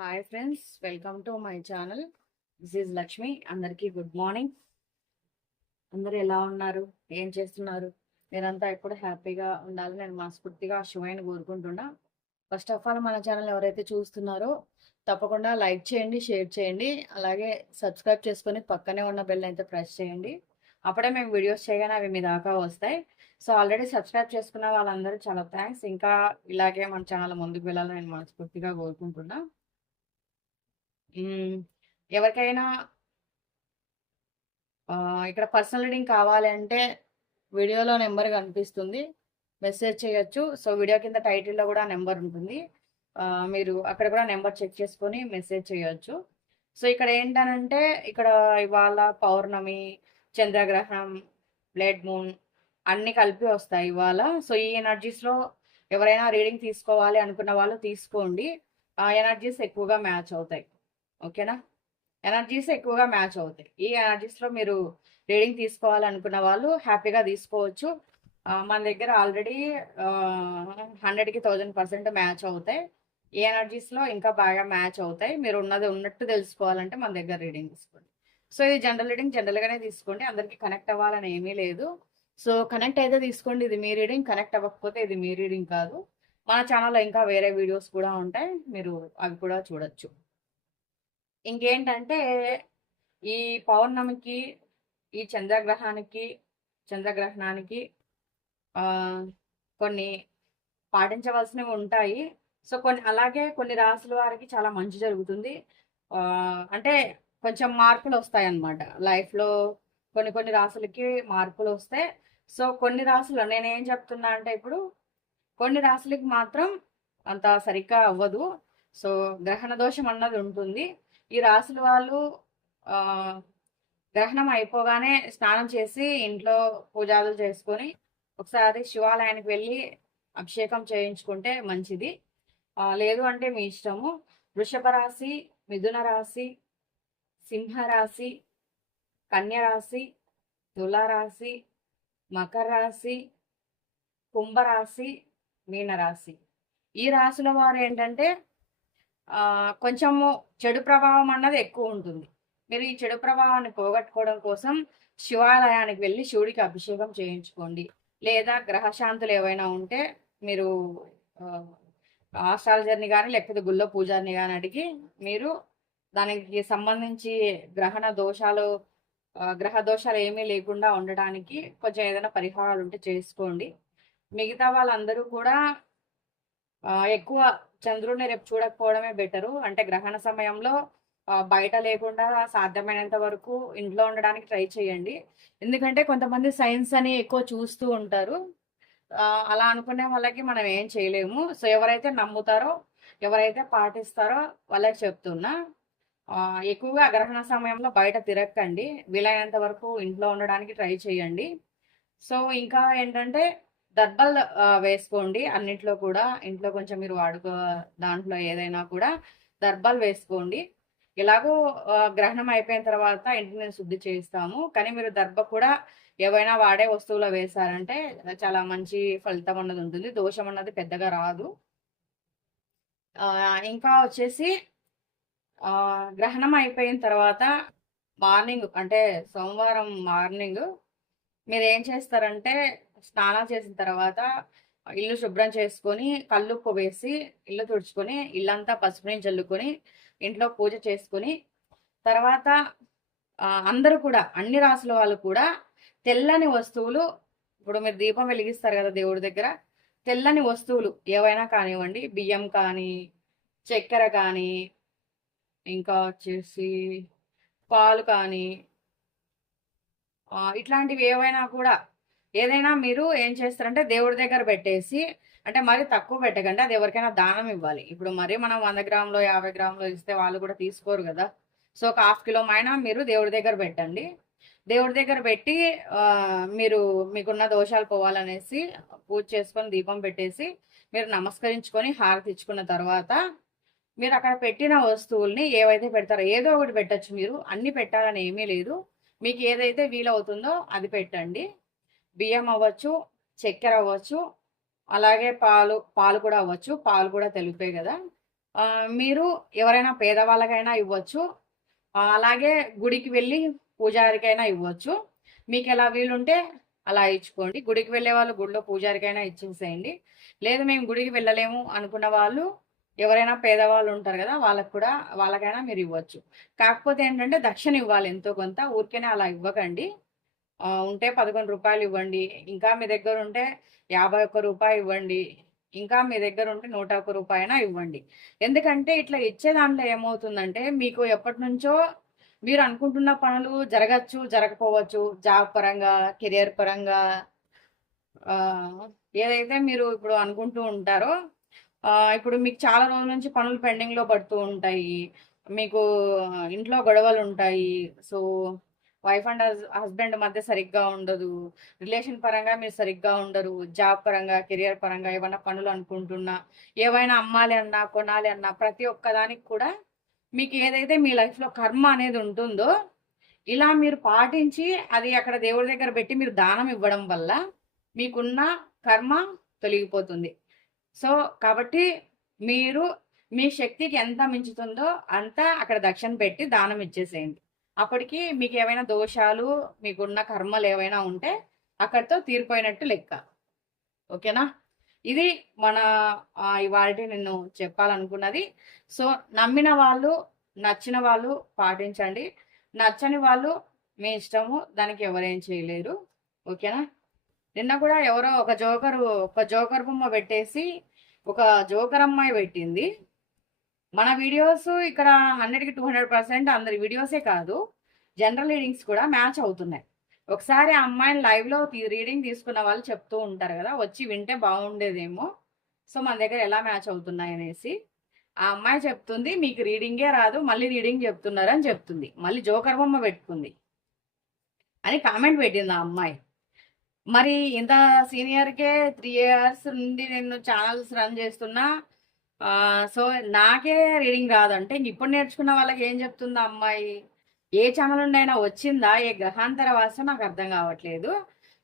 Hi friends welcome to my channel this is Lakshmi అందరికీ good morning అందరూ ఎలా ఉన్నారు? ఏం చేస్తున్నారు? మీరంతా ఎప్పుడు హ్యాపీగా ఉండాలని నేను మనస్ఫూర్తిగా శివయ్యని కోరుకుంటున్నా. ఫస్ట్ ఆఫ్ ఆల్ మన ఛానల్ ఎవరైతే చూస్తున్నారో తప్పకుండా లైక్ చేయండి షేర్ చేయండి. అలాగే సబ్స్క్రైబ్ చేసుకొని పక్కనే ఉన్న బెల్ అయితే ప్రెస్ చేయండి. అప్పుడే మేము వీడియోస్ చేయగానే అవి మీ దాకా వస్తాయి. సో ఆల్రెడీ సబ్స్క్రైబ్ చేసుకున్న వాళ్ళందరూ చాలా థ్యాంక్స్ ఇంకా ఇలాగే మన ఛానల్ ముందుకు వెళ్ళాలని నేను మనస్ఫూర్తిగా కోరుకుంటున్నాను ఎవరికైనా ఇక్కడ పర్సనల్ రీడింగ్ కావాలంటే వీడియోలో నెంబర్ కనిపిస్తుంది. మెసేజ్ చేయొచ్చు. సో వీడియో కింద టైటిల్లో కూడా నెంబర్ ఉంటుంది. మీరు అక్కడ కూడా నెంబర్ చెక్ చేసుకొని మెసేజ్ చేయొచ్చు. సో ఇక్కడ ఏంటనంటే ఇక్కడ ఇవాళ పౌర్ణమి చంద్రగ్రహణం బ్లడ్ మూన్ అన్నీ కలిపి వస్తాయి ఇవాళ. సో ఈ ఎనర్జీస్లో ఎవరైనా రీడింగ్ తీసుకోవాలి అనుకున్న వాళ్ళు తీసుకోండి. ఆ ఎనర్జీస్ ఎక్కువగా మ్యాచ్ అవుతాయి. ఓకేనా? ఎనర్జీస్ ఎక్కువగా మ్యాచ్ అవుతాయి. ఈ ఎనర్జీస్లో మీరు రీడింగ్ తీసుకోవాలనుకున్న వాళ్ళు హ్యాపీగా తీసుకోవచ్చు. మన దగ్గర ఆల్రెడీ హండ్రెడ్కి థౌజండ్ పర్సెంట్ మ్యాచ్ అవుతాయి. ఈ ఎనర్జీస్లో ఇంకా బాగా మ్యాచ్ అవుతాయి. మీరు ఉన్నది ఉన్నట్టు తెలుసుకోవాలంటే మన దగ్గర రీడింగ్ తీసుకోండి. సో ఇది జనరల్ రీడింగ్. జనరల్గానే తీసుకోండి. అందరికీ కనెక్ట్ అవ్వాలని ఏమీ లేదు. సో కనెక్ట్ అయితే తీసుకోండి. ఇది మీ రీడింగ్. కనెక్ట్ అవ్వకపోతే ఇది మీ రీడింగ్ కాదు. మన ఛానల్లో ఇంకా వేరే వీడియోస్ కూడా ఉంటాయి. మీరు అవి కూడా చూడొచ్చు. ఇంకేంటంటే ఈ పౌర్ణమికి ఈ చంద్రగ్రహానికి చంద్రగ్రహణానికి కొన్ని పాటించవలసినవి ఉంటాయి. సో కొన్ని అలాగే కొన్ని రాసుల వారికి చాలా మంచి జరుగుతుంది. అంటే కొంచెం మార్పులు వస్తాయి అన్నమాట లైఫ్లో కొన్ని కొన్ని రాసులకి మార్పులు వస్తాయి. సో కొన్ని రాసులు నేనేం చెప్తున్నా అంటే ఇప్పుడు కొన్ని రాసులకి మాత్రం అంత సరిగ్గా అవ్వదు. సో గ్రహణ దోషం అన్నది ఉంటుంది. ఈ రాసుల వాళ్ళు దహనం గ్రహణం అయిపోగానే స్నానం చేసి ఇంట్లో పూజాదులు చేసుకొని ఒకసారి శివాలయానికి వెళ్ళి అభిషేకం చేయించుకుంటే మంచిది. లేదు అంటే మీ ఇష్టము. వృషభ రాశి మిథున రాశి సింహరాశి కన్యరాశి తులారాశి మకర రాశి కుంభరాశి మీనరాశి ఈ రాశుల వారు ఏంటంటే కొంచెము చెడు ప్రభావం అన్నది ఎక్కువ ఉంటుంది. మీరు ఈ చెడు ప్రభావాన్ని పోగొట్టుకోవడం కోసం శివాలయానికి వెళ్ళి శివుడికి అభిషేకం చేయించుకోండి. లేదా గ్రహశాంతులు ఏవైనా ఉంటే మీరు ఆస్ట్రాలజర్ని కానీ లేకపోతే గుళ్ళో పూజారిని కానీ అడిగి మీరు దానికి సంబంధించి గ్రహణ దోషాలు గ్రహ దోషాలు ఏమీ లేకుండా ఉండడానికి కొంచెం ఏదైనా పరిహారాలు ఉంటే చేసుకోండి. మిగతా వాళ్ళందరూ కూడా ఎక్కువ చంద్రుడిని రేపు చూడకపోవడమే బెటరు. అంటే గ్రహణ సమయంలో బయట లేకుండా సాధ్యమైనంత వరకు ఇంట్లో ఉండడానికి ట్రై చేయండి. ఎందుకంటే కొంతమంది సైన్స్ అని ఎక్కువ చూస్తూ ఉంటారు. అలా అనుకునే వాళ్ళకి మనం ఏం చేయలేము. సో ఎవరైతే నమ్ముతారో ఎవరైతే పాటిస్తారో వాళ్ళకి చెప్తున్నా ఎక్కువగా గ్రహణ సమయంలో బయట తిరగకండి. వీలైనంత వరకు ఇంట్లో ఉండడానికి ట్రై చేయండి. సో ఇంకా ఏంటంటే దర్బల్ వేసుకోండి. అన్నిట్లో కూడా ఇంట్లో కొంచెం మీరు వాడుకో దాంట్లో ఏదైనా కూడా దర్బల్ వేసుకోండి. ఎలాగో గ్రహణం అయిపోయిన తర్వాత ఇంటిని శుద్ధి చేస్తాము కానీ మీరు దర్భ కూడా ఏవైనా వాడే వస్తువులో వేశారంటే చాలా మంచి ఫలితం అన్నది ఉంటుంది. దోషం అన్నది పెద్దగా రాదు. ఇంకా వచ్చేసి గ్రహణం అయిపోయిన తర్వాత మార్నింగ్ అంటే సోమవారం మార్నింగ్ మీరు ఏం చేస్తారంటే స్నానం చేసిన తర్వాత ఇల్లు శుభ్రం చేసుకొని కళ్ళుప్పు వేసి ఇల్లు తుడుచుకొని ఇల్లంతా పసుపుని చల్లుకొని ఇంట్లో పూజ చేసుకొని తర్వాత అందరూ కూడా అన్ని రాసుల వాళ్ళు కూడా తెల్లని వస్తువులు ఇప్పుడు మీరు దీపం వెలిగిస్తారు కదా దేవుడి దగ్గర తెల్లని వస్తువులు ఏవైనా కానివ్వండి బియ్యం కానీ చక్కెర కానీ ఇంకా వచ్చేసి పాలు కానీ ఇట్లాంటివి ఏవైనా కూడా ఏదైనా మీరు ఏం చేస్తారంటే దేవుడి దగ్గర పెట్టేసి అంటే మరి తక్కువ పెట్టకండి. అది ఎవరికైనా దానం ఇవ్వాలి. ఇప్పుడు మరి మనం వంద గ్రాములు యాభై గ్రాములు ఇస్తే వాళ్ళు కూడా తీసుకోరు కదా. సో ఒక హాఫ్ కిలో మీరు దేవుడి దగ్గర పెట్టండి. దేవుడి దగ్గర పెట్టి మీరు మీకున్న దోషాలు పోవాలనేసి పూజ చేసుకొని దీపం పెట్టేసి మీరు నమస్కరించుకొని హారతి ఇచ్చుకున్న తర్వాత మీరు అక్కడ పెట్టిన వస్తువుల్ని ఏవైతే పెడతారో ఏదో ఒకటి పెట్టచ్చు మీరు. అన్ని పెట్టాలని ఏమీ లేదు. మీకు ఏదైతే వీలవుతుందో అది పెట్టండి. బియ్యం అవ్వచ్చు చక్కెర అవ్వచ్చు అలాగే పాలు పాలు కూడా అవ్వచ్చు పాలు కూడా తెలుపే కదా. మీరు ఎవరైనా పేదవాళ్ళకైనా ఇవ్వచ్చు. అలాగే గుడికి వెళ్ళి పూజారికైనా ఇవ్వచ్చు. మీకు ఎలా వీలుంటే అలా ఇచ్చుకోండి. గుడికి వెళ్ళే వాళ్ళు గుడిలో పూజారికైనా ఇచ్చేసేయండి. లేదు మేము గుడికి వెళ్ళలేము అనుకున్న వాళ్ళు ఎవరైనా పేదవాళ్ళు ఉంటారు కదా వాళ్ళకు కూడా వాళ్ళకైనా మీరు ఇవ్వచ్చు. కాకపోతే ఏంటంటే దక్షిణ ఇవ్వాలి ఎంతో కొంత. ఊరికైనా అలా ఇవ్వకండి. ఉంటే పదకొండు రూపాయలు ఇవ్వండి. ఇంకా మీ దగ్గర ఉంటే యాభై ఒక్క రూపాయి ఇవ్వండి. ఇంకా మీ దగ్గర ఉంటే నూట ఒక్క రూపాయన ఇవ్వండి. ఎందుకంటే ఇట్లా ఇచ్చే దాంట్లో ఏమవుతుందంటే మీకు ఎప్పటి నుంచో మీరు అనుకుంటున్న పనులు జరగచ్చు జరగకపోవచ్చు. జాబ్ పరంగా కెరియర్ పరంగా ఏదైతే మీరు ఇప్పుడు అనుకుంటూ ఉంటారో ఇప్పుడు మీకు చాలా రోజుల నుంచి పనులు పెండింగ్లో పడుతూ ఉంటాయి. మీకు ఇంట్లో గొడవలు ఉంటాయి. సో వైఫ్ అండ్ హస్బెండ్ మధ్య సరిగ్గా ఉండదు. రిలేషన్ పరంగా మీరు సరిగ్గా ఉండరు. జాబ్ పరంగా కెరియర్ పరంగా ఏమైనా పనులు అనుకుంటున్నా ఏవైనా అమ్మాలి అన్నా కొనాలి అన్నా ప్రతి ఒక్కదానికి కూడా మీకు ఏదైతే మీ లైఫ్లో కర్మ అనేది ఉంటుందో ఇలా మీరు పాటించి అది అక్కడ దేవుడి దగ్గర పెట్టి మీరు దానం ఇవ్వడం వల్ల మీకున్న కర్మ తొలగిపోతుంది. సో కాబట్టి మీరు మీ శక్తికి ఎంత మించుతుందో అంతా అక్కడ దక్షిణ పెట్టి దానం ఇచ్చేసేయండి. అప్పటికి మీకు ఏమైనా దోషాలు మీకున్న కర్మలు ఏవైనా ఉంటే అక్కడితో తీరిపోయినట్టు లెక్క. ఓకేనా? ఇది మన ఇవాళ నేను చెప్పాలనుకున్నది. సో నమ్మిన వాళ్ళు నచ్చిన వాళ్ళు పాటించండి. నచ్చని వాళ్ళు మీ ఇష్టము దానికి ఎవరేం చేయలేరు. ఓకేనా? నిన్న కూడా ఎవరో ఒక జోకరు ఒక జోకర్ బొమ్మ పెట్టేసి ఒక జోకర్ అమ్మాయి పెట్టింది. మన వీడియోస్ ఇక్కడ హండ్రెడ్కి టూ హండ్రెడ్ పర్సెంట్ అందరి వీడియోసే కాదు జనరల్ రీడింగ్స్ కూడా మ్యాచ్ అవుతున్నాయి. ఒకసారి ఆ అమ్మాయిని లైవ్లో రీడింగ్ తీసుకున్న వాళ్ళు చెప్తూ ఉంటారు కదా వచ్చి వింటే బాగుండేదేమో సో మన దగ్గర ఎలా మ్యాచ్ అవుతున్నాయి? అనేసి. ఆ అమ్మాయి చెప్తుంది మీకు రీడింగే రాదు మళ్ళీ రీడింగ్ చెప్తున్నారు అని చెప్తుంది. మళ్ళీ జోకర్ బొమ్మ పెట్టుకుంది. అని కామెంట్ పెట్టింది ఆ అమ్మాయి. మరి ఇంత సీనియర్కే త్రీ ఇయర్స్ నుండి నేను ఛానల్స్ రన్ చేస్తున్నా సో నాకే రీడింగ్ రాదంటే ఇప్పుడు నేర్చుకున్న వాళ్ళకి ఏం చెప్తుందా అమ్మాయి? ఏ ఛానల్ నుండి అయినా వచ్చిందా? ఏ గ్రహాంతర వాస నాకు అర్థం కావట్లేదు.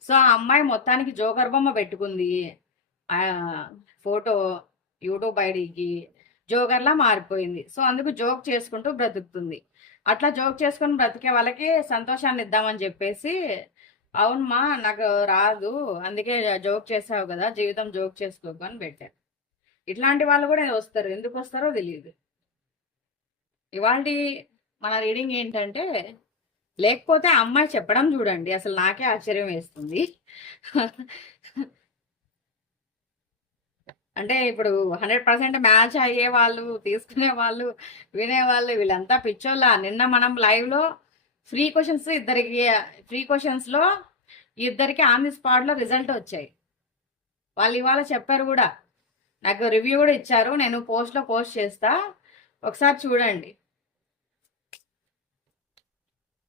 సో ఆ అమ్మాయి మొత్తానికి జోకర్ బొమ్మ పెట్టుకుంది. ఫోటో యూట్యూబ్ ఐడికి జోకర్లా మారిపోయింది. సో అందుకు జోక్ చేసుకుంటూ బ్రతుకుతుంది. అట్లా జోక్ చేసుకుని బ్రతికే వాళ్ళకి సంతోషాన్ని ఇద్దామని చెప్పేసి అవునమ్మా నాకు రాదు. అందుకే జోక్ చేసావు కదా జీవితం జోక్ చేసుకోకు అని ఇట్లాంటి వాళ్ళు కూడా వస్తారు. ఎందుకు వస్తారో తెలియదు ఇవాళ మన రీడింగ్ ఏంటంటే లేకపోతే అమ్మాయి చెప్పడం చూడండి. అసలు నాకే ఆశ్చర్యం వేస్తుంది. అంటే ఇప్పుడు హండ్రెడ్ పర్సెంట్ మ్యాచ్ అయ్యే వాళ్ళు తీసుకునే వాళ్ళు వినేవాళ్ళు వీళ్ళంతా పిచ్చోళ్ళ. నిన్న మనం లైవ్లో ఫ్రీ క్వశ్చన్స్ ఇద్దరికి ఫ్రీ క్వశ్చన్స్లో ఇద్దరికి ఆన్ ది స్పాట్లో రిజల్ట్ వచ్చాయి. వాళ్ళు ఇవాళ చెప్పారు కూడా. నాకు రివ్యూ కూడా ఇచ్చారు. నేను పోస్ట్లో పోస్ట్ చేస్తా. ఒకసారి చూడండి.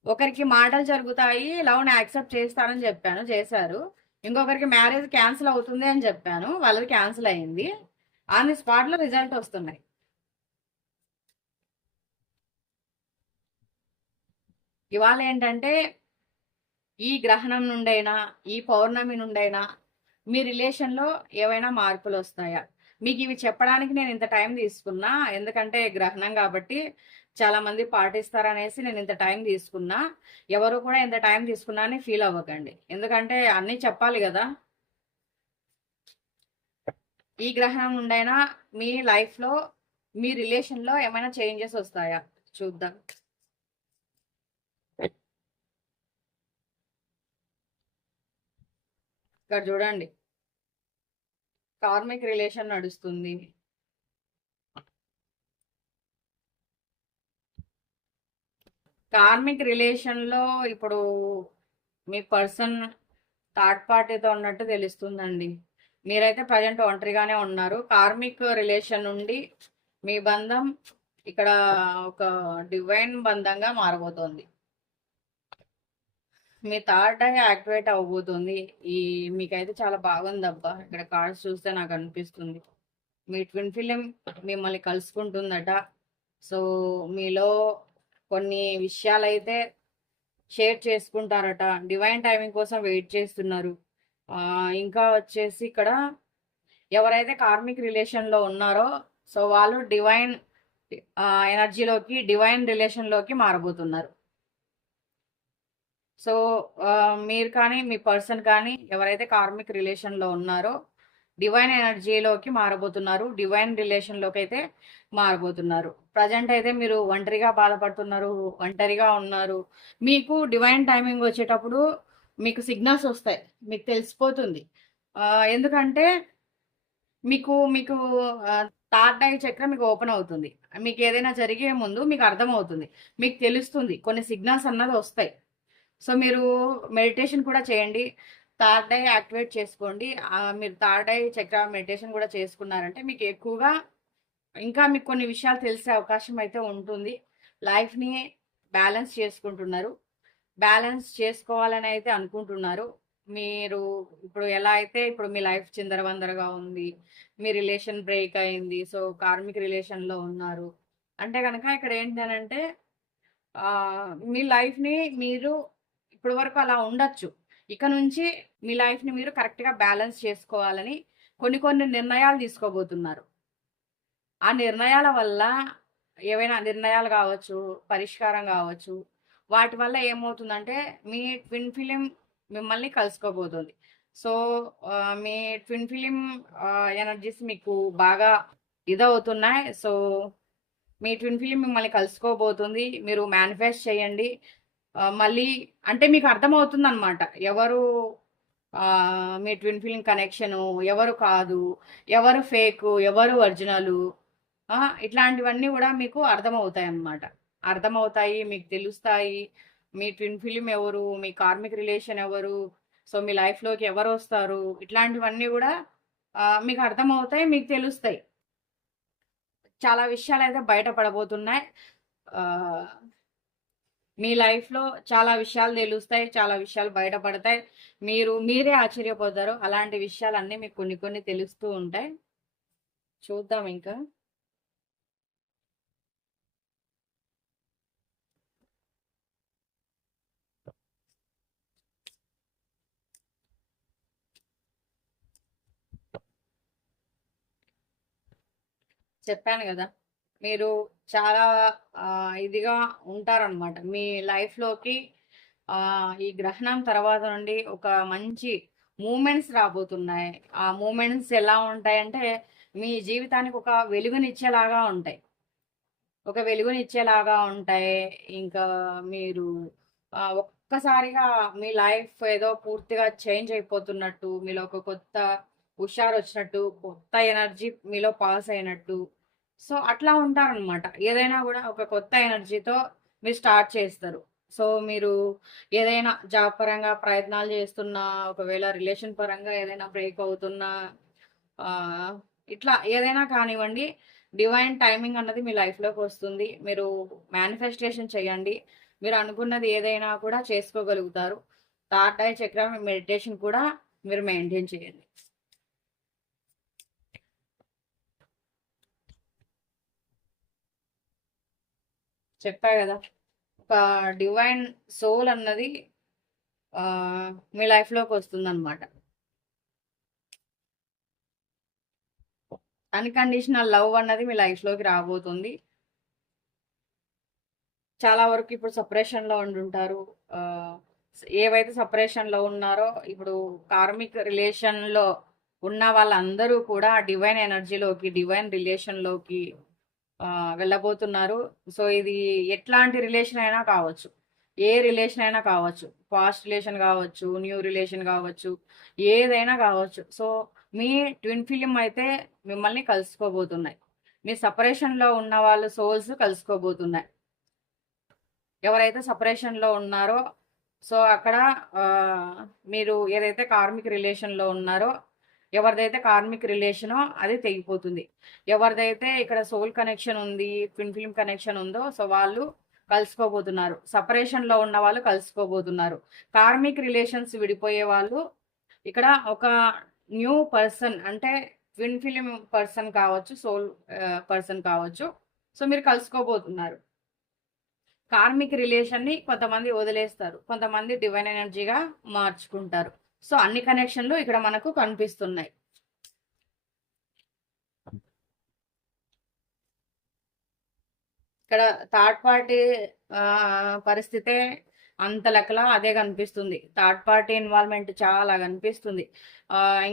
ఒకరికి మాటలు జరుగుతాయి లవ్ యాక్సెప్ట్ చేస్తానని చెప్పాను చేశారు. ఇంకొకరికి మ్యారేజ్ క్యాన్సిల్ అవుతుంది అని చెప్పాను వాళ్ళది క్యాన్సిల్ అయింది. ఆన్ ది స్పాట్లో రిజల్ట్ వస్తున్నాయి. ఇవాళ ఏంటంటే ఈ గ్రహణం నుండైనా ఈ పౌర్ణమి నుండైనా మీ రిలేషన్లో ఏవైనా మార్పులు వస్తాయా? మీకు ఇవి చెప్పడానికి నేను ఇంత టైం తీసుకున్నా. ఎందుకంటే గ్రహణం కాబట్టి చాలా మంది పాటిస్తారనేసి నేను ఇంత టైం తీసుకున్నా. ఎవరు కూడా ఇంత టైం తీసుకున్నా అని ఫీల్ అవ్వకండి. ఎందుకంటే అన్నీ చెప్పాలి కదా. ఈ గ్రహణం నుండైనా మీ లైఫ్లో మీ రిలేషన్లో ఏమైనా చేంజెస్ వస్తాయా? చూద్దాం. ఇక్కడ చూడండి. కార్మిక్ రిలేషన్ నడుస్తుంది. కార్మిక్ రిలేషన్లో ఇప్పుడు మీ పర్సన్ థర్డ్ పార్టీతో ఉన్నట్టు తెలుస్తుందండి. మీరైతే ప్రజెంట్ ఒంటరిగానే ఉన్నారు. కార్మిక్ రిలేషన్ నుండి మీ బంధం ఇక్కడ ఒక డివైన్ బంధంగా మారబోతోంది. మీ థర్డ్ ఐ యాక్టివేట్ అవ్వబోతుంది. ఈ మీకైతే చాలా బాగుంది అబ్బా ఇక్కడ కార్డ్స్ చూస్తే నాకు అనిపిస్తుంది. మీ ట్విన్ ఫిలిం మిమ్మల్ని కలుసుకుంటుందట. సో మీలో కొన్ని విషయాలైతే షేర్ చేసుకుంటారట. డివైన్ టైమింగ్ కోసం వెయిట్ చేస్తున్నారు. ఇంకా వచ్చేసి ఇక్కడ ఎవరైతే కార్మిక్ రిలేషన్లో ఉన్నారో సో వాళ్ళు డివైన్ ఎనర్జీలోకి డివైన్ రిలేషన్లోకి మారబోతున్నారు. సో మీరు కానీ మీ పర్సన్ కానీ ఎవరైతే కార్మిక్ రిలేషన్లో ఉన్నారో డివైన్ ఎనర్జీలోకి మారబోతున్నారు డివైన్ రిలేషన్లోకి అయితే మారబోతున్నారు. ప్రజెంట్ అయితే మీరు ఒంటరిగా బాధపడుతున్నారు ఒంటరిగా ఉన్నారు. మీకు డివైన్ టైమింగ్ వచ్చేటప్పుడు మీకు సిగ్నల్స్ వస్తాయి మీకు తెలిసిపోతుంది. ఎందుకంటే మీకు మీకు థర్డ్ ఐ చక్రం మీకు ఓపెన్ అవుతుంది. మీకు ఏదైనా జరిగే ముందు మీకు అర్థమవుతుంది. మీకు తెలుస్తుంది కొన్ని సిగ్నల్స్ అన్నది వస్తాయి. సో మీరు మెడిటేషన్ కూడా చేయండి. థర్డ్ ఐ యాక్టివేట్ చేసుకోండి. మీరు థర్డ్ ఐ చక్ర మెడిటేషన్ కూడా చేసుకున్నారంటే మీకు ఎక్కువగా ఇంకా మీకు కొన్ని విషయాలు తెలిసే అవకాశం అయితే ఉంటుంది. లైఫ్ని బ్యాలెన్స్ చేసుకుంటున్నారు. బ్యాలెన్స్ చేసుకోవాలని అయితే అనుకుంటున్నారు. మీరు ఇప్పుడు ఎలా అయితే ఇప్పుడు మీ లైఫ్ చిందరవందరగా ఉంది మీ రిలేషన్ బ్రేక్ అయింది సో కార్మిక రిలేషన్లో ఉన్నారు. అంటే కనుక ఇక్కడ ఏంటనంటే మీ లైఫ్ని మీరు ఇప్పటి వరకు అలా ఉండొచ్చు. ఇక నుంచి మీ లైఫ్ని మీరు కరెక్ట్గా బ్యాలెన్స్ చేసుకోవాలని కొన్ని కొన్ని నిర్ణయాలు తీసుకోబోతున్నారు. ఆ నిర్ణయాల వల్ల ఏవైనా నిర్ణయాలు కావచ్చు పరిష్కారం కావచ్చు వాటి వల్ల ఏమవుతుందంటే మీ ట్విన్ ఫిలిం మిమ్మల్ని కలుసుకోబోతుంది. సో మీ ట్విన్ ఫిలిం ఎనర్జీస్ మీకు బాగా ఇదవుతున్నాయి. సో మీ ట్విన్ ఫిలిం మిమ్మల్ని కలుసుకోబోతుంది. మీరు మేనిఫెస్ట్ చేయండి. మళ్ళీ అంటే మీకు అర్థమవుతుంది అనమాట ఎవరు మీ ట్విన్ ఫిలిం కనెక్షను ఎవరు కాదు ఎవరు ఫేక్ ఎవరు ఒరిజినలు ఇట్లాంటివన్నీ కూడా మీకు అర్థమవుతాయి అన్నమాట అర్థమవుతాయి మీకు తెలుస్తాయి. మీ ట్విన్ ఫిలిం ఎవరు మీ కార్మిక్ రిలేషన్ ఎవరు సో మీ లైఫ్లోకి ఎవరు వస్తారు ఇట్లాంటివన్నీ కూడా మీకు అర్థమవుతాయి మీకు తెలుస్తాయి. చాలా విషయాలు అయితే బయటపడబోతున్నాయి మీ లైఫ్లో చాలా విషయాలు తెలుస్తాయి చాలా విషయాలు బయటపడతాయి. మీరు మీరే ఆశ్చర్యపోతారు. అలాంటి విషయాలు అన్నీ మీకు కొన్ని కొన్ని తెలుస్తూ ఉంటాయి. చూద్దాం ఇంకా. చెప్పాను కదా. మీరు చాలా ఇదిగా ఉంటారనమాట మీ లైఫ్లోకి ఈ గ్రహణం తర్వాత నుండి ఒక మంచి మూమెంట్స్ రాబోతున్నాయి. ఆ మూమెంట్స్ ఎలా ఉంటాయంటే మీ జీవితానికి ఒక వెలుగునిచ్చేలాగా ఉంటాయి. ఒక వెలుగునిచ్చేలాగా ఉంటాయి. ఇంకా మీరు ఒక్కసారిగా మీ లైఫ్ ఏదో పూర్తిగా చేంజ్ అయిపోతున్నట్టు మీలో ఒక కొత్త హుషారు వచ్చినట్టు కొత్త ఎనర్జీ మీలో పాస్ అయినట్టు సో అట్లా ఉంటారనమాట ఏదైనా కూడా ఒక కొత్త ఎనర్జీతో మీరు స్టార్ట్ చేస్తారు. సో మీరు ఏదైనా జాబ్ పరంగా ప్రయత్నాలు చేస్తున్నా ఒకవేళ రిలేషన్ పరంగా ఏదైనా బ్రేక్ అవుతున్నా ఇట్లా ఏదైనా కానివ్వండి డివైన్ టైమింగ్ అన్నది మీ లైఫ్లోకి వస్తుంది. మీరు మేనిఫెస్టేషన్ చేయండి. మీరు అనుకున్నది ఏదైనా కూడా చేసుకోగలుగుతారు. థర్డ్ ఐ చక్రం మెడిటేషన్ కూడా మీరు మెయింటైన్ చేయండి. చెప్పా కదా. ఒక డివైన్ సోల్ అన్నది మీ లైఫ్లోకి వస్తుందన్నమాట. అన్కండిషనల్ లవ్ అన్నది మీ లైఫ్లోకి రాబోతుంది. చాలా వరకు ఇప్పుడు సపరేషన్లో ఉండుంటారు ఏవైతే సపరేషన్లో ఉన్నారో ఇప్పుడు కార్మిక్ రిలేషన్లో ఉన్న వాళ్ళందరూ కూడా డివైన్ ఎనర్జీలోకి డివైన్ రిలేషన్లోకి వెళ్ళబోతున్నారు. సో ఇది ఎట్లాంటి రిలేషన్ అయినా కావచ్చు. ఏ రిలేషన్ అయినా కావచ్చు. పాస్ట్ రిలేషన్ కావచ్చు న్యూ రిలేషన్ కావచ్చు ఏదైనా కావచ్చు. సో మీ ట్విన్ ఫిలిం అయితే మిమ్మల్ని కలుసుకోబోతున్నాయి. మీ సపరేషన్లో ఉన్న వాళ్ళ సోల్స్ కలుసుకోబోతున్నాయి. ఎవరైతే సపరేషన్లో ఉన్నారో సో అక్కడ మీరు ఏదైతే కార్మిక రిలేషన్లో ఉన్నారో ఎవరిదైతే కార్మిక్ రిలేషనో అది తెగిపోతుంది. ఎవరిదైతే ఇక్కడ సోల్ కనెక్షన్ ఉంది ఫిన్ ఫిల్మ్ కనెక్షన్ ఉందో సో వాళ్ళు కలుసుకోబోతున్నారు. సపరేషన్లో ఉన్న వాళ్ళు కలుసుకోబోతున్నారు. కార్మిక్ రిలేషన్స్ విడిపోయే వాళ్ళు ఇక్కడ ఒక న్యూ పర్సన్ అంటే ట్విన్ ఫిలిం పర్సన్ కావచ్చు సోల్ పర్సన్ కావచ్చు సో మీరు కలుసుకోబోతున్నారు. కార్మిక్ రిలేషన్ని కొంతమంది వదిలేస్తారు. కొంతమంది డివైన్ ఎనర్జీగా మార్చుకుంటారు. సో అన్ని కనెక్షన్లు ఇక్కడ మనకు కనిపిస్తున్నాయి. ఇక్కడ థర్డ్ పార్టీ పరిస్థితే అంత లెక్కలా అదే కనిపిస్తుంది. థర్డ్ పార్టీ ఇన్వాల్వ్మెంట్ చాలా కనిపిస్తుంది.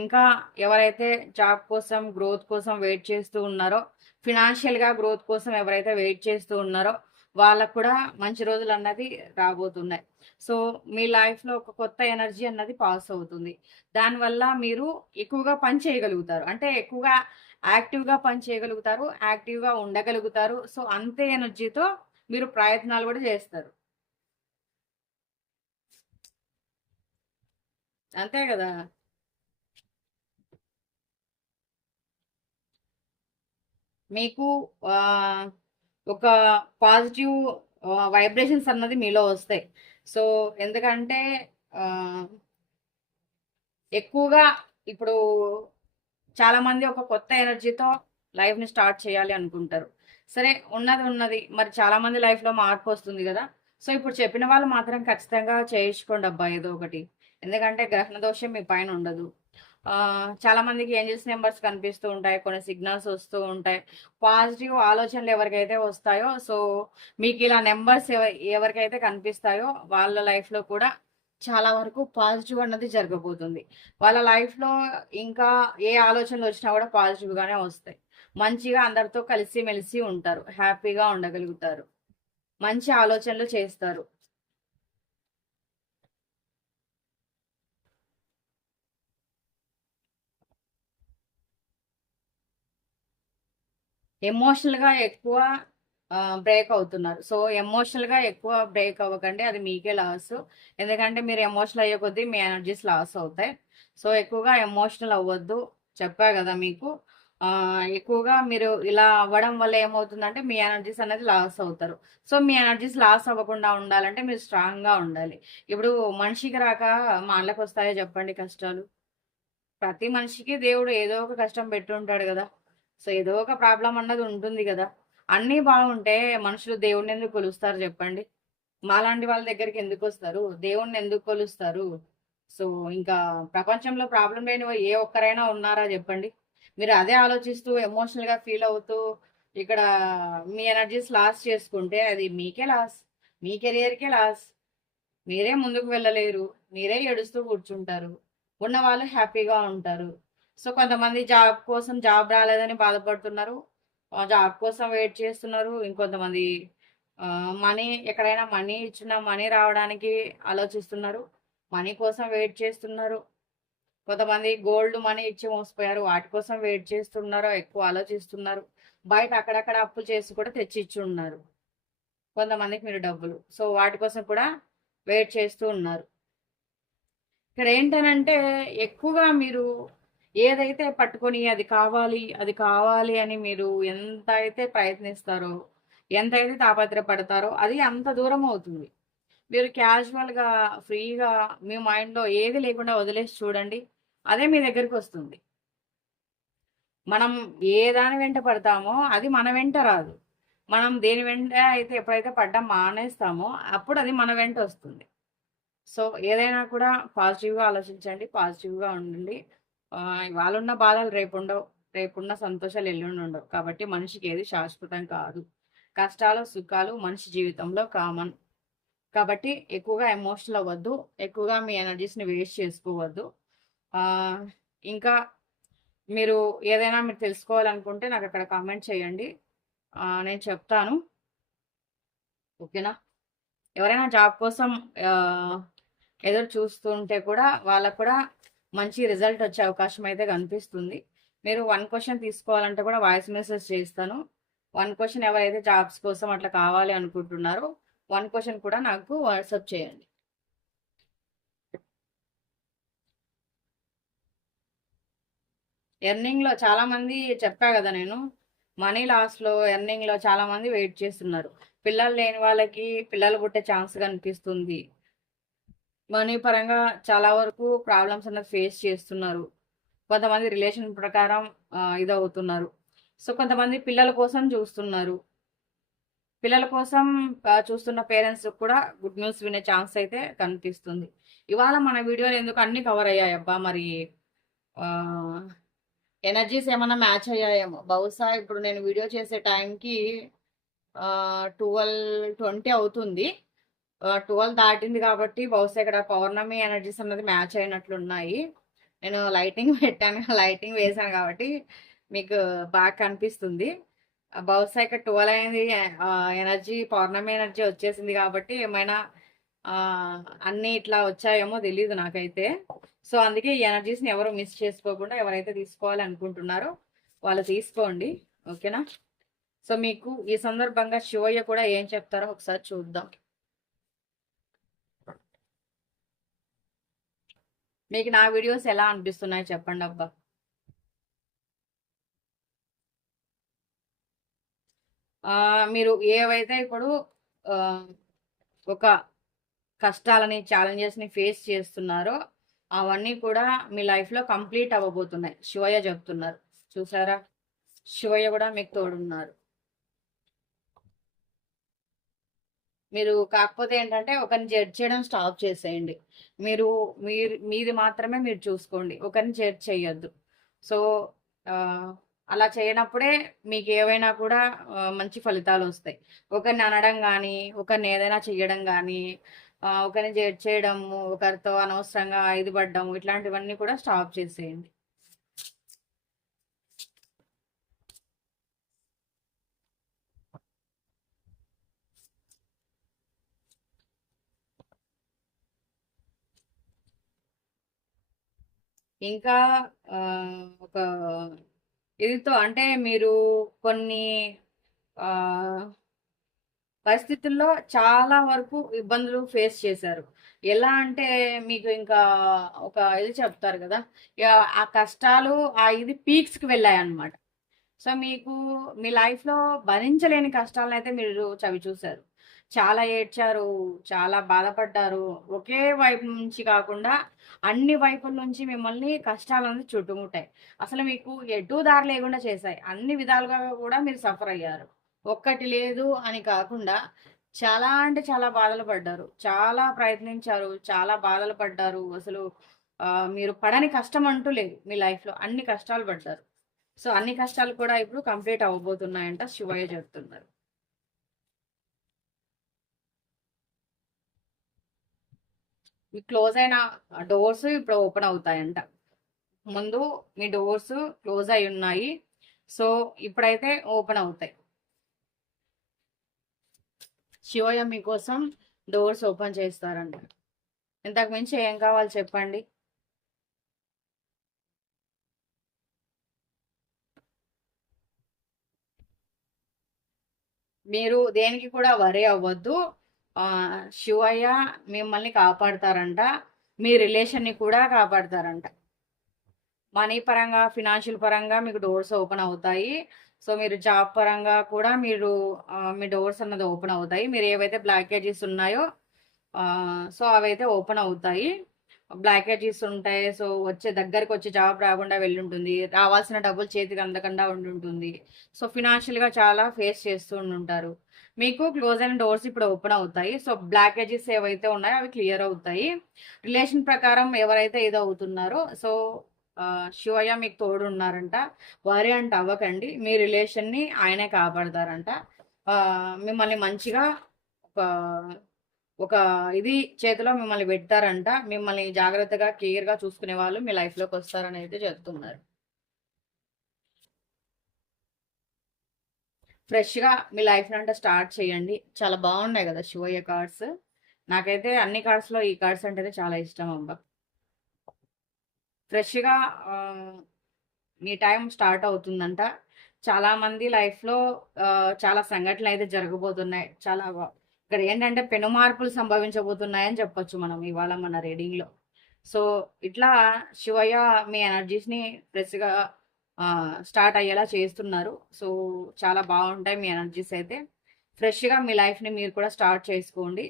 ఇంకా ఎవరైతే జాబ్ కోసం గ్రోత్ కోసం వెయిట్ చేస్తూ ఉన్నారో ఫినాన్షియల్గా గ్రోత్ కోసం ఎవరైతే వెయిట్ చేస్తూ ఉన్నారో వాళ్ళకు కూడా మంచి రోజులు అన్నది రాబోతున్నాయి. సో మీ లైఫ్లో ఒక కొత్త ఎనర్జీ అన్నది పాస్ అవుతుంది. దానివల్ల మీరు ఎక్కువగా పని చేయగలుగుతారు. అంటే ఎక్కువగా యాక్టివ్గా పని చేయగలుగుతారు యాక్టివ్గా ఉండగలుగుతారు. సో అంతే ఎనర్జీతో మీరు ప్రయత్నాలు కూడా చేస్తారు. అంతే కదా? మీకు ఆ, ఒక పాజిటివ్ వైబ్రేషన్స్ అన్నది మీలో వస్తాయి. సో ఎందుకంటే ఎక్కువగా ఇప్పుడు చాలామంది ఒక కొత్త ఎనర్జీతో లైఫ్ని స్టార్ట్ చేయాలి అనుకుంటారు. సరే ఉన్నది ఉన్నది. మరి చాలామంది లైఫ్లో మార్పు వస్తుంది కదా. సో ఇప్పుడు చెప్పిన వాళ్ళు మాత్రం ఖచ్చితంగా చేయించుకోండి అబ్బా ఏదో ఒకటి. ఎందుకంటే గ్రహణ దోషం మీ పైన ఉండదు. చాలా మందికి ఏంజల్స్ నెంబర్స్ కనిపిస్తూ ఉంటాయి కొన్ని సిగ్నల్స్ వస్తూ ఉంటాయి. పాజిటివ్ ఆలోచనలు ఎవరికైతే వస్తాయో సో మీకు ఇలా నెంబర్స్ ఎవరికైతే కనిపిస్తాయో వాళ్ళ లైఫ్లో కూడా చాలా వరకు పాజిటివ్ అన్నది జరగబోతుంది. వాళ్ళ లైఫ్లో ఇంకా ఏ ఆలోచనలు వచ్చినా కూడా పాజిటివ్గానే వస్తాయి. మంచిగా అందరితో కలిసి మెలిసి ఉంటారు హ్యాపీగా ఉండగలుగుతారు. మంచి ఆలోచనలు చేస్తారు. ఎమోషనల్గా ఎక్కువ బ్రేక్ అవుతున్నారు. సో ఎమోషనల్గా ఎక్కువ బ్రేక్ అవ్వకండి. అది మీకే లాస్. ఎందుకంటే మీరు ఎమోషనల్ అయ్యే కొద్దీ మీ ఎనర్జీస్ లాస్ అవుతాయి. సో ఎక్కువగా ఎమోషనల్ అవ్వద్దు. చెప్పా కదా మీకు. ఎక్కువగా మీరు ఇలా అవ్వడం వల్ల ఏమవుతుందంటే మీ ఎనర్జీస్ అనేది లాస్ అవుతారు. సో మీ ఎనర్జీస్ లాస్ అవ్వకుండా ఉండాలంటే మీరు స్ట్రాంగ్గా ఉండాలి. ఇప్పుడు మనిషికి రాక మాటలకు వస్తాయో చెప్పండి కష్టాలు? ప్రతి మనిషికి దేవుడు ఏదో ఒక కష్టం పెట్టి ఉంటాడు కదా. సో ఏదో ఒక ప్రాబ్లం అన్నది ఉంటుంది కదా. అన్నీ బాగుంటే మనుషులు దేవుడిని ఎందుకు కొలుస్తారు చెప్పండి? మాలాంటి వాళ్ళ దగ్గరికి ఎందుకు వస్తారు? దేవుణ్ణి ఎందుకు కొలుస్తారు? సో ఇంకా ప్రపంచంలో ప్రాబ్లం లేని ఏ ఒక్కరైనా ఉన్నారా చెప్పండి? మీరు అదే ఆలోచిస్తూ ఎమోషనల్గా ఫీల్ అవుతూ ఇక్కడ మీ ఎనర్జీస్ లాస్ చేసుకుంటే అది మీకే లాస్ మీ కెరియర్కే లాస్ మీరే ముందుకు వెళ్ళలేరు మీరే ఏడుస్తూ కూర్చుంటారు. ఉన్న వాళ్ళు హ్యాపీగా ఉంటారు. సో కొంతమంది జాబ్ కోసం జాబ్ రాలేదని బాధపడుతున్నారు. జాబ్ కోసం వెయిట్ చేస్తున్నారు. ఇంకొంతమంది మనీ ఎక్కడైనా మనీ ఇచ్చిన మనీ రావడానికి ఆలోచిస్తున్నారు. మనీ కోసం వెయిట్ చేస్తున్నారు. కొంతమంది గోల్డ్ మనీ ఇచ్చి మోసపోయారు. వాటి కోసం వెయిట్ చేస్తున్నారు ఎక్కువ ఆలోచిస్తున్నారు. బయట అక్కడక్కడ అప్పులు చేసి కూడా తెచ్చి ఇచ్చి ఉన్నారు. కొంతమందికి మీరు డబ్బులు. సో వాటి కోసం కూడా వెయిట్ చేస్తూ ఉన్నారు. ఇక్కడ ఏంటనంటే ఎక్కువగా మీరు ఏదైతే పట్టుకొని అది కావాలి అది కావాలి అని మీరు ఎంత అయితే ప్రయత్నిస్తారో ఎంత అయితే తాపత్రపడతారో అది అంత దూరం అవుతుంది. మీరు క్యాజువల్గా ఫ్రీగా మీ మైండ్లో ఏది లేకుండా వదిలేసి చూడండి అదే మీ దగ్గరికి వస్తుంది. మనం ఏ దాని వెంట పడతామో అది మన వెంట రాదు. మనం దేని వెంట అయితే ఎప్పుడైతే పడ్డం మానేస్తామో అప్పుడు అది మన వెంట వస్తుంది. సో ఏదైనా కూడా పాజిటివ్గా ఆలోచించండి పాజిటివ్గా ఉండండి. వాళ్ళున్న ఇవాళ ఉన్న బాధలు రేపు ఉండవు రేపున్న సంతోషాలు ఎల్లుండి ఉండవు. కాబట్టి మనిషికి ఏది శాశ్వతం కాదు. కష్టాలు సుఖాలు మనిషి జీవితంలో కామన్ కాబట్టి ఎక్కువగా ఎమోషనల్ అవ్వద్దు. ఎక్కువగా మీ ఎనర్జీస్ని వేస్ట్ చేసుకోవద్దు. ఇంకా మీరు ఏదైనా మీరు తెలుసుకోవాలనుకుంటే నాకు అక్కడ కామెంట్ చేయండి. నేను చెప్తాను. ఓకేనా? ఎవరైనా జాబ్ కోసం ఎదురు చూస్తుంటే కూడా వాళ్ళకు కూడా మంచి రిజల్ట్ వచ్చే అవకాశం అయితే కనిపిస్తుంది. మీరు వన్ క్వశ్చన్ తీసుకోవాలంటే కూడా వాయిస్ మెసేజ్ చేస్తాను. వన్ క్వశ్చన్ ఎవరైతే జాబ్స్ కోసం అట్లా కావాలి అనుకుంటున్నారో వన్ క్వశ్చన్ కూడా నాకు వాట్సాప్ చేయండి. ఎర్నింగ్లో చాలామంది చెప్పా కదా నేను మనీ లాస్లో ఎర్నింగ్లో చాలామంది వెయిట్ చేస్తున్నారు. పిల్లలు లేని వాళ్ళకి పిల్లలు పుట్టే ఛాన్స్ కనిపిస్తుంది. మనీ పరంగా చాలా వరకు ప్రాబ్లమ్స్ అన్నది ఫేస్ చేస్తున్నారు. కొంతమంది రిలేషన్ ప్రకారం ఇదవుతున్నారు. సో కొంతమంది పిల్లల కోసం చూస్తున్నారు. పిల్లల కోసం చూస్తున్న పేరెంట్స్ కూడా గుడ్ న్యూస్ వినే ఛాన్స్ అయితే కనిపిస్తుంది. ఇవాళ మన వీడియోలు ఎందుకు అన్ని కవర్ అయ్యాయి అబ్బా మరి ఎనర్జీస్ ఏమైనా మ్యాచ్ అయ్యాయేమో. బహుశా ఇప్పుడు నేను వీడియో చేసే టైంకి ట్వెల్వ్ ట్వంటీ అవుతుంది. ట్వెల్వ్ దాటింది కాబట్టి బహుశా ఇక్కడ పౌర్ణమి ఎనర్జీస్ అన్నది మ్యాచ్ అయినట్లున్నాయి. నేను లైటింగ్ పెట్టాను లైటింగ్ వేసాను కాబట్టి మీకు బాగా కనిపిస్తుంది. బహుశా ఇక్కడ ట్వెల్వ్ అనేది ఎనర్జీ పౌర్ణమి ఎనర్జీ వచ్చేసింది కాబట్టి ఏమైనా అన్నీ ఇట్లా వచ్చాయేమో తెలియదు నాకైతే. సో అందుకే ఈ ఎనర్జీస్ని ఎవరు మిస్ చేసుకోకుండా ఎవరైతే తీసుకోవాలి అనుకుంటున్నారో వాళ్ళు తీసుకోండి. ఓకేనా? సో మీకు ఈ సందర్భంగా శివయ్య కూడా ఏం చెప్తారో ఒకసారి చూద్దాం. మీకు నా వీడియోస్ ఎలా అనిపిస్తున్నాయి చెప్పండి అబ్బా. మీరు ఏవైతే ఇప్పుడు ఒక కష్టాలని ఛాలెంజెస్ని ఫేస్ చేస్తున్నారో అవన్నీ కూడా మీ లైఫ్లో కంప్లీట్ అవ్వబోతున్నాయి. శివయ్య చెప్తున్నారు. చూసారా? శివయ్య కూడా మీకు తోడున్నారు. మీరు కాకపోతే ఏంటంటే ఒకరిని జడ్జ్ చేయడం స్టాప్ చేసేయండి. మీరు మీరు మీది మాత్రమే మీరు చూసుకోండి. ఒకరిని జడ్జ్ చేయొద్దు. సో అలా చేయనప్పుడే మీకు ఏవైనా కూడా మంచి ఫలితాలు వస్తాయి. ఒకరిని అనడం కానీ ఒకరిని ఏదైనా చేయడం కానీ ఒకరిని జడ్జ్ చేయడము ఒకరితో అనవసరంగా ఇది పడ్డము ఇట్లాంటివన్నీ కూడా స్టాప్ చేసేయండి. ఇంకా ఒక ఇదితో అంటే మీరు కొన్ని పరిస్థితుల్లో చాలా వరకు ఇబ్బందులు ఫేస్ చేశారు. ఎలా అంటే మీకు ఇంకా ఒక ఇది చెప్తారు కదా ఇక ఆ కష్టాలు ఆ ఇది పీక్స్కి వెళ్ళాయి అన్నమాట సో మీకు మీ లైఫ్లో భరించలేని కష్టాలను అయితే మీరు చవి చూశారు. చాలా ఏడ్చారు చాలా బాధపడ్డారు. ఒకే వైపు నుంచి కాకుండా అన్ని వైపుల నుంచి మిమ్మల్ని కష్టాలు చుట్టుముట్టాయి. అసలు మీకు ఎటు దారి లేకుండా చేశాయి. అన్ని విధాలుగా కూడా మీరు సఫర్ అయ్యారు. ఒక్కటి లేదు అని కాకుండా చాలా అంటే చాలా బాధలు పడ్డారు. చాలా ప్రయత్నించారు. చాలా బాధలు పడ్డారు. అసలు మీరు పడని కష్టం అంటూ లేదు మీ లైఫ్లో. అన్ని కష్టాలు పడ్డారు. సో అన్ని కష్టాలు కూడా ఇప్పుడు కంప్లీట్ అవ్వబోతున్నాయంట శివయ్య చెప్తున్నారు. మీ క్లోజ్ అయిన డోర్స్ ఇప్పుడు ఓపెన్ అవుతాయంట. ముందు మీ డోర్స్ క్లోజ్ అయి ఉన్నాయి. సో ఇప్పుడైతే ఓపెన్ అవుతాయి. శివయ్య మీకోసం డోర్స్ ఓపెన్ చేస్తారంట. ఇంతకు మించి ఏం కావాలి చెప్పండి? మీరు దేనికి కూడా వరే అవ్వద్దు. శివయ్య మిమ్మల్ని కాపాడతారంట మీ రిలేషన్ని కూడా కాపాడతారంట. మనీ పరంగా ఫినాన్షియల్ పరంగా మీకు డోర్స్ ఓపెన్ అవుతాయి. సో మీరు జాబ్ పరంగా కూడా మీరు మీ డోర్స్ అన్నది ఓపెన్ అవుతాయి. మీరు ఏవైతే బ్లాకేజెస్ ఉన్నాయో సో అవైతే ఓపెన్ అవుతాయి. బ్లాకేజెస్ ఉంటాయి. సో వచ్చే దగ్గరికి వచ్చే జాబ్ రాకుండా వెళ్ళుంటుంది. రావాల్సిన డబ్బులు చేతికి అందకుండా ఉండుంటుంది. సో ఫినాన్షియల్గా చాలా ఫేస్ చేస్తూ ఉంటారు మీకు క్లోజ్ అయిన డోర్స్ ఇప్పుడు ఓపెన్ అవుతాయి. సో బ్లాకేజెస్ ఏవైతే ఉన్నాయో అవి క్లియర్ అవుతాయి. రిలేషన్ ప్రకారం ఎవరైతే ఇది అవుతున్నారో సో శివయ్య మీకు తోడు ఉన్నారంట వరి అంట అవ్వకండి. మీ రిలేషన్ని ఆయనే కాపాడతారంట. మిమ్మల్ని మంచిగా ఒక ఒక ఇది చేతిలో మిమ్మల్ని పెడతారంట. మిమ్మల్ని జాగ్రత్తగా కేర్గా చూసుకునే వాళ్ళు మీ లైఫ్లోకి వస్తారని అయితే చెప్తున్నారు. ఫ్రెష్గా మీ లైఫ్లో అంటే స్టార్ట్ చేయండి. చాలా బాగున్నాయి కదా శివయ్య కార్డ్స్. నాకైతే అన్ని కార్డ్స్లో ఈ కార్డ్స్ అంటేనే చాలా ఇష్టం అబ్బా. ఫ్రెష్గా మీ టైం స్టార్ట్ అవుతుందంట. చాలామంది లైఫ్లో చాలా సంఘటనలు అయితే జరగబోతున్నాయి. చాలా ఇక్కడ ఏంటంటే పెను మార్పులు సంభవించబోతున్నాయని చెప్పొచ్చు మనం ఇవాళ మన రీడింగ్లో. సో ఇట్లా శివయ్య మీ ఎనర్జీస్ని ఫ్రెష్గా స్టార్ట్ అయ్యేలా చేస్తున్నారు. సో చాలా బాగుంటాయి మీ ఎనర్జీస్ అయితే. ఫ్రెష్గా మీ లైఫ్ని మీరు కూడా స్టార్ట్ చేసుకోండి.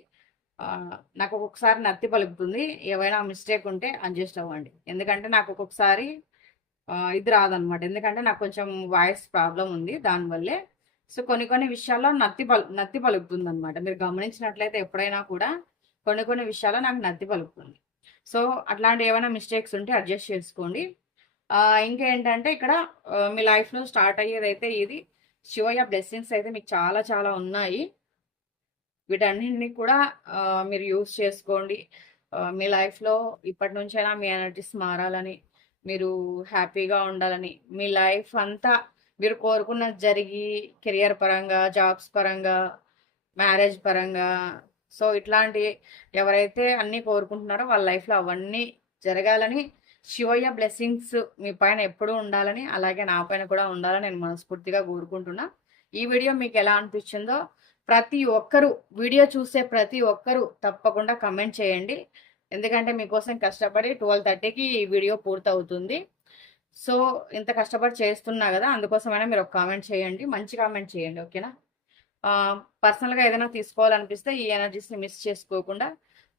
నాకు ఒక్కొక్కసారి నత్తి పలుకుతుంది. ఏవైనా మిస్టేక్ ఉంటే అడ్జస్ట్ అవ్వండి. ఎందుకంటే నాకు ఒక్కొక్కసారి ఇది రాదనమాట ఎందుకంటే నాకు కొంచెం వాయిస్ ప్రాబ్లం ఉంది దానివల్లే సో కొన్ని కొన్ని విషయాల్లో నత్తి పలు నత్తి పలుకుతుంది అనమాట మీరు గమనించినట్లయితే ఎప్పుడైనా కూడా కొన్ని కొన్ని విషయాల్లో నాకు నత్తి పలుకుతుంది. సో అట్లాంటి ఏమైనా మిస్టేక్స్ ఉంటే అడ్జస్ట్ చేసుకోండి. ఇంకేంటంటే ఇక్కడ మీ లైఫ్లో స్టార్ట్ అయ్యేది అయితే ఇది. శివయ్య బ్లెస్సింగ్స్ అయితే మీకు చాలా చాలా ఉన్నాయి. వీటన్నింటినీ కూడా మీరు యూస్ చేసుకోండి. మీ లైఫ్లో ఇప్పటి నుంచైనా మీ ఎనర్జీస్ మారాలని మీరు హ్యాపీగా ఉండాలని మీ లైఫ్ అంతా మీరు కోరుకున్నది జరిగి కెరియర్ పరంగా జాబ్స్ పరంగా మ్యారేజ్ పరంగా సో ఇట్లాంటి ఎవరైతే అన్నీ కోరుకుంటున్నారో వాళ్ళ లైఫ్లో అవన్నీ జరగాలని శివయ్య బ్లెస్సింగ్స్ మీ పైన ఎప్పుడూ ఉండాలని అలాగే నా పైన కూడా ఉండాలని నేను మనస్ఫూర్తిగా కోరుకుంటున్నా. ఈ వీడియో మీకు ఎలా అనిపించిందో ప్రతి ఒక్కరు వీడియో చూసే ప్రతి ఒక్కరు తప్పకుండా కమెంట్ చేయండి. ఎందుకంటే మీకోసం కష్టపడి ట్వెల్వ్ థర్టీకి ఈ వీడియో పూర్తవుతుంది. సో ఇంత కష్టపడి చేస్తున్నా కదా అందుకోసమైనా మీరు ఒక కామెంట్ చేయండి. మంచి కామెంట్ చేయండి ఓకేనా పర్సనల్గా ఏదైనా తీసుకోవాలనిపిస్తే ఈ ఎనర్జీస్ని మిస్ చేసుకోకుండా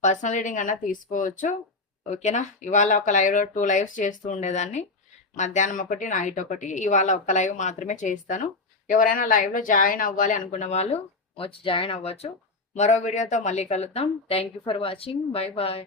పర్సనల్ రీడింగ్ అన్నా తీసుకోవచ్చు. ఓకేనా? ఇవాళ ఒక లైవ్ టూ లైవ్స్ చేస్తూ ఉండేదాన్ని. మధ్యాహ్నం ఒకటి నైట్ ఒకటి. ఇవాళ ఒక లైవ్ మాత్రమే చేస్తాను. ఎవరైనా లైవ్లో జాయిన్ అవ్వాలి అనుకున్న వాళ్ళు వచ్చి జాయిన్ అవ్వచ్చు. మరో వీడియోతో మళ్ళీ కలుద్దాం. Thank you for watching. Bye bye.